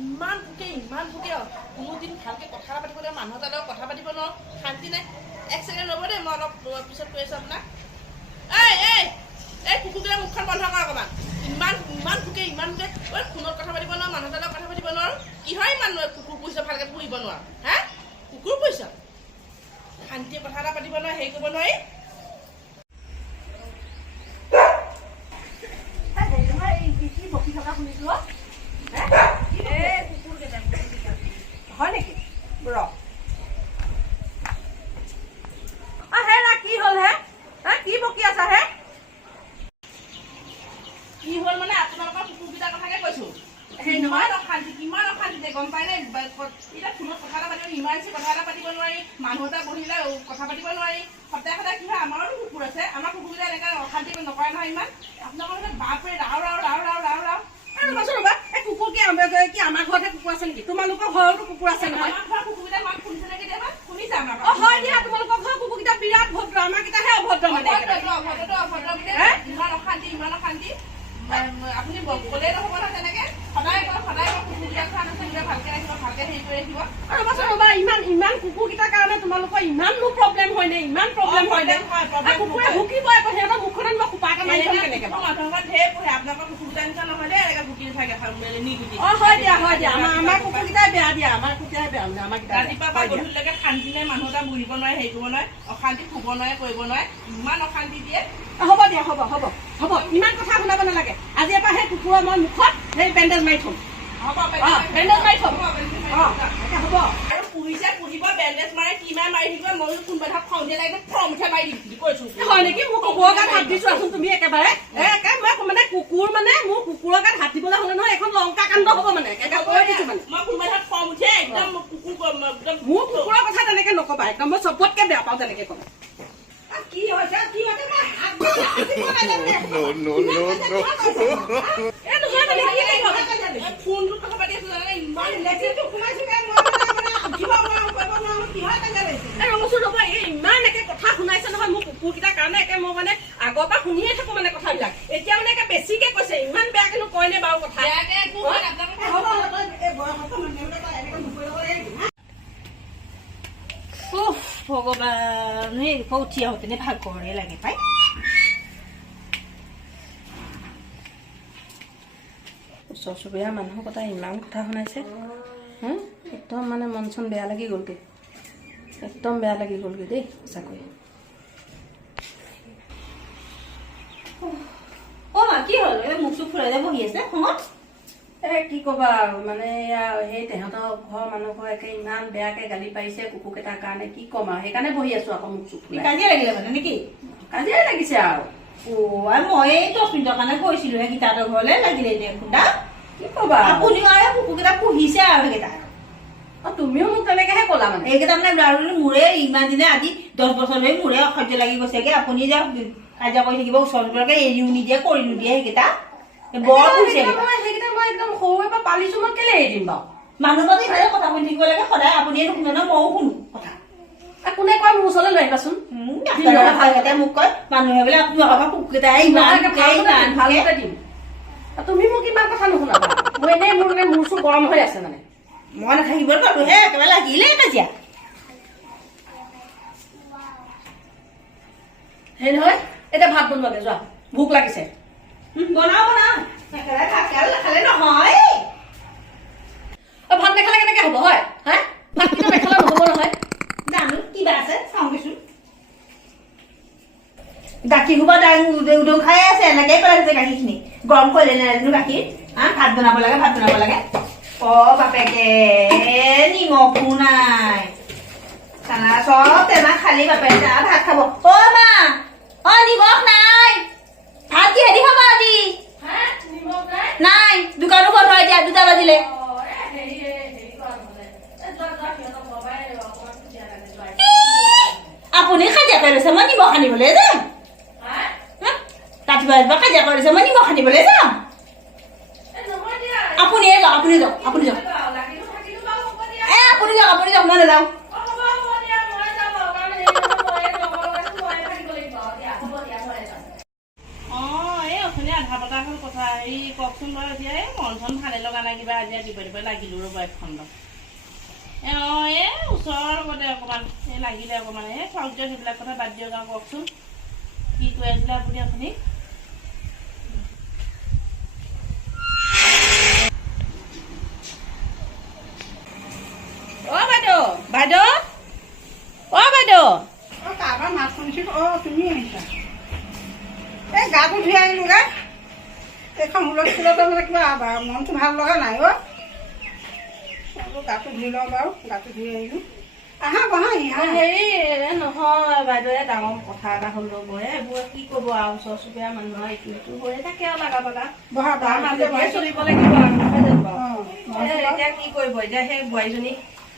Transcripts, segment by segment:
ইমান ভোকে কোনোদিন ভালকৈ কথা পাতিবলৈ মানুহ এটাৰ লগত কথা পাতিব নোৱাৰোঁ, শান্তি নাই। এক ছেকেণ্ড ৰ'ব দেই, মই অলপ পিছত কৈ আছোঁ আপোনাক। এই কুকুৰকেইটা মুখখন বন্ধ কৰা অকণমান। ইমান ভোকে ঐ ফোনত কথা পাতিব নোৱাৰোঁ, মানুহ এটাৰ লগত কথা পাতিব নোৱাৰোঁ। কি হয় ইমান কুকুৰ পুহিছ ভালকৈ পুহিব নোৱাৰোঁ? হা কুকুৰ পুহিছ, শান্তিয়ে কথা এটা পাতিব নোৱাৰি, হেৰি কৰিব নোৱাৰি। বকি থকা শুনিছোঁ হয় নেকি? ৰ কি হ'ল হে? কি বকি আছা হে? কি হ'ল মানে আপোনালোকৰ কুকুৰকেইটাৰ কথাকে কৈছোঁ। সেই নহয় অশান্তি, কিমান অশান্তি গম পাই নে? এতিয়া ফোনত কথা এটা পাতিব, ইমাৰ্জেঞ্চি কথা এটা পাতিব নোৱাৰি, মানুহ এটা বহিলে কথা পাতিব নোৱাৰি। সদায় কি হয়, আমাৰো কুকুৰ আছে, আমাৰ কুকুৰকেইটা এনেকৈ অশান্তি নকৰে নহয় ইমান। আপোনালোকৰ বাপৰে ৰাও ৰ'বা, এই কুকুৰ কি আমাৰ ঘৰতে কুকুৰ আছে নেকি? তোমালোকৰ ঘৰতো কুকুৰ আছে নহয়? আমাৰ ঘৰৰ কুকুৰকেইটা মাত শুনিছে নে কেতিয়াবা? শুনিছে আমাৰ? হয় দিয়া, তোমালোকৰ ঘৰৰ কুকুৰকেইটা বিৰাট ভদ্ৰ, আমাৰ কেইটাহে অভদ্ৰ মানে। ইমান অশান্তি আপুনি ক'লেই নহ'ব নহয় তেনেকে। সদায় কুকুৰকেইটা খোৱা নাছিলে, ভালকে ৰাখিব, ভালকে হেৰি কৰি ৰাখিব। ৰ'বা ইমান কুকুৰকেইটাৰ কাৰণে তোমালোকৰ ইমাননো প্ৰব্লেম হয় নে? ইমান প্ৰব্লেম হয় নে? কুকুৰে ভুকিব আকৌ, সিহঁতৰ মুখখনত মই সোপা এটা মাৰি কেনেকে মানুহৰ ঢেৰ পোহে, আপোনালোকৰ কুকুৰকেইটা নিচিনা নহয় দেই, এনেকে ভুকি নাথাকে। হয় দিয়া আমাৰ কুকুৰকেইটাই বেয়া দিয়া, আমাৰ কুকুৰকেইটাই বেয়া মানে। আমাৰ ৰাতিপুৱা পৰা গধূলিলৈকে শান্তি নাই, মানুহ এটা বহিব নোৱাৰে, হেৰি কৰিব নোৱাৰে, অশান্তি শুব নোৱাৰে, কৰিব নোৱাৰে, ইমান অশান্তি দিয়ে। হ'ব দিয়া, হ'ব ইমান কথা শুনাব নালাগে। আজিৰ পৰা সেই কুকুৰৰ মই মুখত সেই বেণ্ডেজ মাৰি থ'ম। বেণ্ডেজ মাৰি থ'ম। হ'ব আৰু পুহিব বেণ্ডেজ মাৰে, কি মাৰি থাকিব। মই কোনোবা ধৰক খং দিয়ে লাগে, খং উঠে মাৰি দিম কৈছো। হয় নেকি? মোৰ কুকুৰৰ গাত হাত দিছো আছোন তুমি একেবাৰে। মই মানে কুকুৰ মানে মোৰ কুকুৰৰ গাত হাত দিবলৈ হ'লে নহয় এখন লংকা কাণ্ড হ'ব মানে। কৈ দিছো মানে মই কোনোবা ধৰক খং উঠে একদম মোৰ কুকুৰৰ কথা তেনেকে নকবা, একদম মই চবতকে বেয়া পাওঁ তেনেকে ক'বা। কি হৈছে ফোনটোত কথা পাতি আছো জানে, ইমান ইমান একে কথা শুনাইছে নহয় মোৰ কুকুৰকেইটাৰ কাৰণে। একে মই মানে আগৰ পৰা শুনিয়ে থাকো মানে কথাবিলাক, এতিয়া মানে একে বেছিকে কৈছে। ইমান বেয়াকেনো কয় নে বাৰু কথা? ভগৱান উঠি আহোঁতে ভাগৰে লাগে পাই। ওচৰ চুবুৰীয়া মানুহৰ কথা ইমান কথা শুনাইছে, একদম মানে মন চন বেয়া লাগি গ'লগৈ, একদম বেয়া লাগি গ'লগৈ দেই সঁচাকৈ। কি হ'ল মুখ চুখ ফুৰাই বহি আছে খঙত? কি ক'বা আৰু মানে সেই তেহঁতৰ ঘৰৰ মানুহ ঘৰ একে ইমান বেয়াকে গালি পাৰিছে কুকুৰকেইটাৰ কাৰণে। কি ক'ম আৰু সেইকাৰণে বহি আছো আকৌ মুখ চুখ ফুৰাই। কাজিয়া লাগিলে মানে নেকি? কাজিয়াই লাগিছে আৰু। মই 10 মিনিটৰ কাৰণে গৈছিলো হে গীতাহঁতৰ ঘৰলৈ, লাগিলে খুন্দা। কি ক'বা আপুনি কুকুৰকেইটা পুহিছে আৰু সেইকেইটা। তুমিও মোক তেনেকেহে ক'লা মানে। এইকেইটা মানে মোৰে ইমান দিনে আজি 10 বছৰ ধৰি মোৰে অসহ্য লাগি গৈছেগে। আপুনি যে কাজিয়া কৰি থাকিব ওচৰলৈকে এৰিও নিদিয়ে, কৰি নিদিয়ে সেইকেইটা। বৰ সেইকেইটা মই একদম সৰুৰে পৰা পালিছো, মই কেলে এৰি দিম বাৰু? মানুহ মানে ইফালে কথা শুনি থাকিব লাগে সদায়। আপুনিয়ে নুশুনে ন, ময়ো শুনো কথা। কোনে কয় মোৰ ওচৰলৈ লৈ আহিবাচোন। মোক কয় মানুহে বোলে আপোনালোকৰ কুকুৰকেইটাই ভালকে দিম। তুমি মোক ইমান কথা নুশুনাবা। মই এনেই মোৰ মানে মূৰ চুৰ গৰম হৈ আছে মানে। মই নাথাকিব পাৰো হে, একেবাৰে লাগিলে কাজিয়া। সেই নহয় এতিয়া ভাত বনোৱাগে যোৱা, ভোক লাগিছে। বনাও নাখালে নহয়। ভাত নাখালে কেনেকে হ'ব? হয় ভাত কিন্তু নাখালে নহ'ব নহয়। জানো কিবা আছে চাওঁগেচোন। গাখীৰ সোপা উদং খাই আছে, এনেকেই পেলাইছে গাখীৰখিনি। গৰম কৰিলে নাজানো গাখীৰ। ভাত বনাব লাগে। বাপেকে নিমখো নাই, খানা চব টেমা খালি। বাপেকে ভাত খাব। মা নিমখ নাই, ভাত কিহেদি খাব আজি? নাই, দোকানো বন্ধ এতিয়া, 2টা বাজিলে। আপুনি কাজিয়া কৰি লৈছে, মই নিমখ আনিবলৈ যাম। ৰাতিপুৱা কাজিয়া কৰি লৈছে, মই নিমখ আনিবলৈ যাম। আপুনি যাওক, আপুনি যাওক, আপুনি যাওক, মই নাযাওঁ। আঁচনি আধা পতা হ'ল কথা এই কওকচোন বাৰু এতিয়া এই মন চন ভালে লগা নাই কিবা আজি দিব লাগিলো ৰ'ব এখন এই ওচৰৰ লগতে অকণমান এই লাগিলে অকণমান এই চাওক দিয়ক সেইবিলাক কথা বাদ দিয়ক আৰু কওকচোন কি কৈ আছিলে আপুনি অ বাইদেউ বাইদেউ অ বাইদেউ কাৰোবাৰ মাত শুনিছোঁ তুমি আহিছা এই গাটো ধুই আহিলোঁ গা এইখন হুলস্থুলতে মানে কিবা মনটো ভাল লগা নাই গাটো ধুই লওঁ বাৰু গাটো ধুই আহিলোঁ আহা বহা হেৰি নহয় বাইদেউ ডাঙৰ কথা এটা হ'ল ৰ'ব এইবোৰ কি ক'ব আৰু ওচৰ চুবুৰীয়া মানুহৰ ইটো সিটো হৈয়ে থাকে আৰু লাগা বাগা বহা তাৰ মাজতে চলিব লাগিব আৰু এতিয়া কি কৰিব এতিয়া সেই বোৱাৰীজনী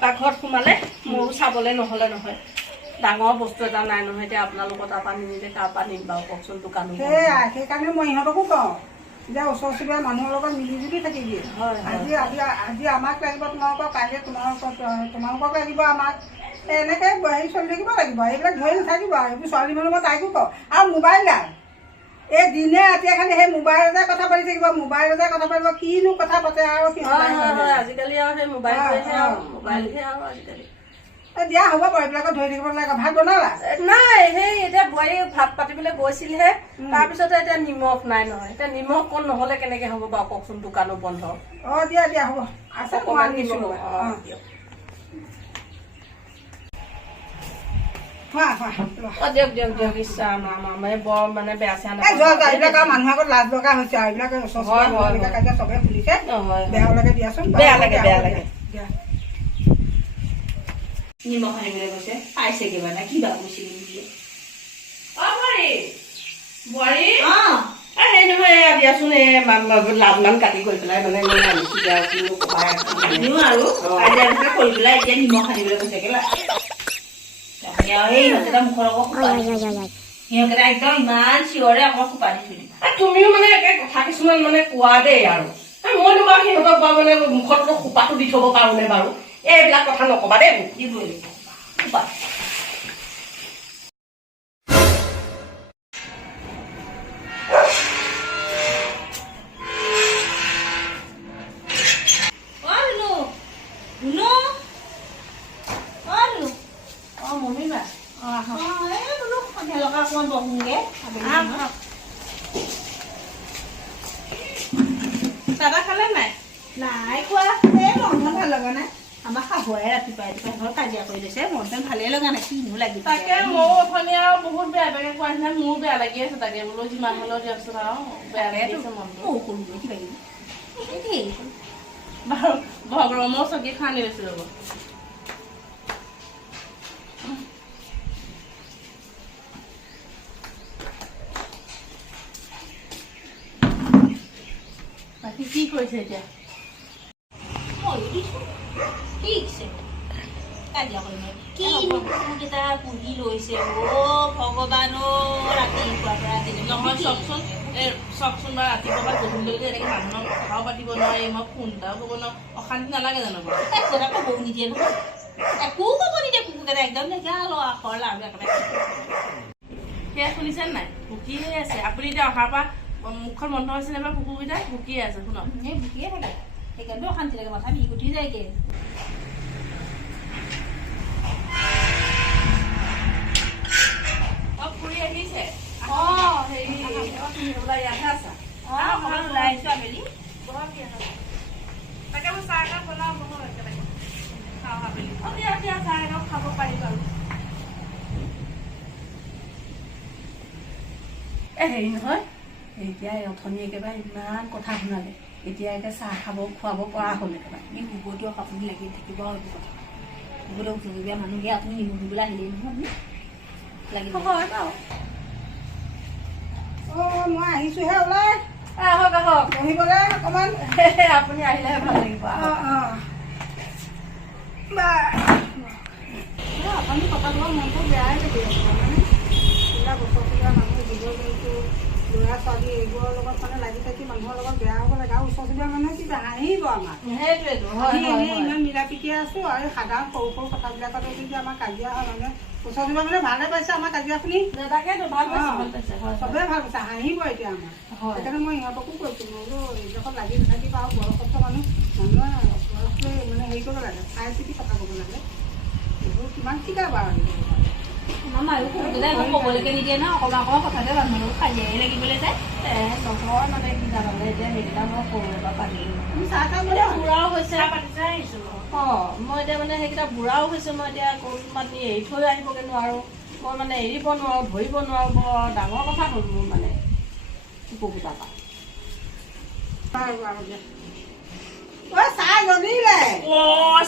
পাকঘৰত সোমালে মোৰো চাবলৈ নহ'লে নহয় ডাঙৰ বস্তু এটা নাই নহয় এতিয়া আপোনালোকৰ তাৰপৰা নিনিলে তাৰপৰা নিম বাৰু কওকচোন দোকান সেয়াই সেইকাৰণে মই ইহঁতকো কওঁ যে ওচৰ চুবুৰীয়া মানুহৰ লগত মিলিজুলি থাকিবি আজি আজি আজি আমাক লাগিব তোমালোকক কাইলৈ তোমালোকক লাগিব আমাক এনেকৈ হেৰি চলি থাকিব লাগিব এইবিলাক ধৰি নাথাকিব আৰু এইবোৰ ছোৱালী মানুহ মই তাইকো কওঁ আৰু মোবাইল নাই এই দিনে ৰাতিয়ে খালি সেই মোবাইলতে কথা পাতি থাকিব মোবাইলতে কথা পাতিব কিনো কথা পাতে আৰু আজিকালি আৰু সেই মোবাইলহে আৰু আজিকালি দিয়া হ'ব বাৰু এইবিলাকত ধৰি থাকিব নালাগে ভাত বনালা নাই সেই এতিয়া বোৱাৰী ভাত পাতিবলৈ গৈছিলহে তাৰপিছতে এতিয়া নিমখ নাই নহয় এতিয়া নিমখ কণ নহ'লে কেনেকে হ'ব বাৰু কওকচোন দোকানো বন্ধ দিয়া দিয়া হ'ব আছে অকণমান দিছোঁ দিয়ক দিয়ক দিয়ক ইচ্ছা বৰ মানে বেয়া চেয়া এইবিলাক আৰু মানুহৰ আগত লাজ লগা হৈছে আৰু এইবিলাক চবে খুলিছে বেয়াও লাগে দিয়াচোন বেয়া লাগে বেয়া লাগে নিমখ আনিবলৈ গৈছে পাইছে কিবা না কিবা কৈছিল বোৱাৰী সেই নহয় দিয়াচোন এই লাভমান কাটি কৰি পেলাই মানে আনিও আৰু কৰি পেলাই এতিয়া নিমখ আনিবলৈ গৈছে কেলা সিহঁতকেইটা মুখৰ আকৌ সিহঁতকেইটা একদম ইমান চিঞৰে আকৌ সোপা দি থৈ দিব তুমিও মানে একে কথা কিছুমান মানে কোৱা দেই আৰু মইনো বাৰু সিহঁতক বাৰু মানে মুখত সোপাটো দি থব পাৰো নে বাৰু এইবিলাক কথা নকবা দেই মোক দিবই লাগিব সোপা দাদা খালে নাই নাই কোৱা এই মন ভাল লগা নাই আমাৰ শাহুৱাই ৰাতিপুৱাই ঘৰ কাজিয়া কৰি লৈছে মন চন ভালেই লগা নাই কিনো লাগি তাকে ময়ো অথনি আৰু বহুত বেয়া বেয়াকে কোৱা নিচিনা মোৰো বেয়া লাগি আছে তাকে বোলো যিমান হ'লেও দিয়কচোন আৰু বেয়া লাগি আছে মনটো কিবা কিবি বাৰু ভগৰমৰ চকী খানি লৈছো ৰ'ব বাকী কি কৰিছে এতিয়া কাজিয়া কৰি কি কেইটা পুহি লৈছে ভগৱান ৰাতিপুৱাৰ পৰা নহয় চাওকচোন চাওকচোন বাৰু ৰাতিপুৱা পৰা গধূলিলৈকে এনেকে মানুহৰ কথাও পাতিব নোৱাৰি মই ফোন এটাও ক'ব নোৱাৰো অশান্তি নালাগে জানো বাৰু কথা ক'বও নিদিয়ে নহয় একো ক'ব নিদিয়ে কুকুৰকেইটা একদম নেকিয়া আখৰ লাভ একেবাৰে সেয়া শুনিছে নাই ভুকিহে আছে আপুনি এতিয়া অহাৰ পৰা মুখখন বন্ধ হৈছিলে বা কুকুৰকেইটা ভুকিয়ে আছে শুনক সেই ভুকিয়ে থাকে সেইকাৰণে অশান্তি লাগে মাথা বিকুটি যায়গে ফুৰি আহিছে হেৰি ওলাই ইয়াতহে আছা ওলাই আহিছো আবেলি তাকে মই চাহ একাপ বনাওঁ বহো একেলগে খাওঁ আবেলি দিয়া দিয়া চাহ একাপ খাব পাৰিম আৰু হেৰি নহয় এতিয়া অথনি একেবাৰে ইমান কথা শুনালে এতিয়া একে চাহ খাব খুৱাব পৰা হ'ল একেবাৰে এই কুকুৰটো আপুনি লাগি থাকিব সেইটো কথা কুকুৰটো ওচৰীয়া মানুহকে আপুনি নিমখ দিবলৈ আহিলেই নহয় লাগিব হয় বাৰু মই আহিছোহে ওলাই আহক আহক বহিবলৈ অকণমান আপুনি আহিলেহে ভাল লাগিব আপুনি কথা লোৱা মনটো বেয়াই লাগি আছে মানে এইবিলাক বছৰ চুবুৰীয়া মানুহ জীৱ জন্তু ল'ৰা ছোৱালী এইবোৰৰ লগত মানে লাগি থাকি মানুহৰ লগত বেয়া হ'ব লাগে আৰু ওচৰ চুবুৰীয়া মানুহে কিবা হাঁহিব আমাক সেইটোৱেতো আমি ইমান মিলা প্ৰীতিয়ে আছোঁ আৰু সাধাৰণ সৰু সৰু কথাবিলাকতে যদি আমাৰ কাজিয়া হয় মানে ওচৰ চুবুৰীয়া মানে ভালে পাইছে আমাৰ কাজিয়া শুনি। তাকেতো ভাল পাইছে, ভাল পাইছে, হয়, চবেই ভাল পাইছে, হাঁহিব এতিয়া আমাৰ। হয়। সেইকাৰণে মই ইহঁতকো কৈছোঁ, মই বোলো এইডোখৰত লাগি নাথাকিবা আৰু বয়সস্থ মানুহে বয়সটোৱে মানে হেৰি কৰিব লাগে, চাই চিতি কথা ক'ব লাগে। এইবোৰ কিমান শিকাবা আৰু আমাৰ মায়ো সৰুতে একো ক'বলৈকে নিদিয়ে ন, অকণমান অকণমান কথাতে মানুহক কাজিয়াই লাগিবলৈ যায়। নহয় মানে কি জানানে, এতিয়া সেইকেইটা মই সৰুৰে পৰা পাতিলোঁ। তুমি চাহ খাই এতিয়া বুঢ়াও হৈছে। অঁ মই এতিয়া মানে সেইকেইটা বুঢ়াও হৈছে, মই এতিয়া ক'ত মাতি এৰি থৈ আহিবগৈ নোৱাৰোঁ। মই মানে এৰিব নোৱাৰোঁ, ধৰিব নোৱাৰোঁ, বৰ ডাঙৰ কথা হ'ল মোৰ মানে কুকুৰকেইটাৰ পৰা। চাহ জগিলে। অ'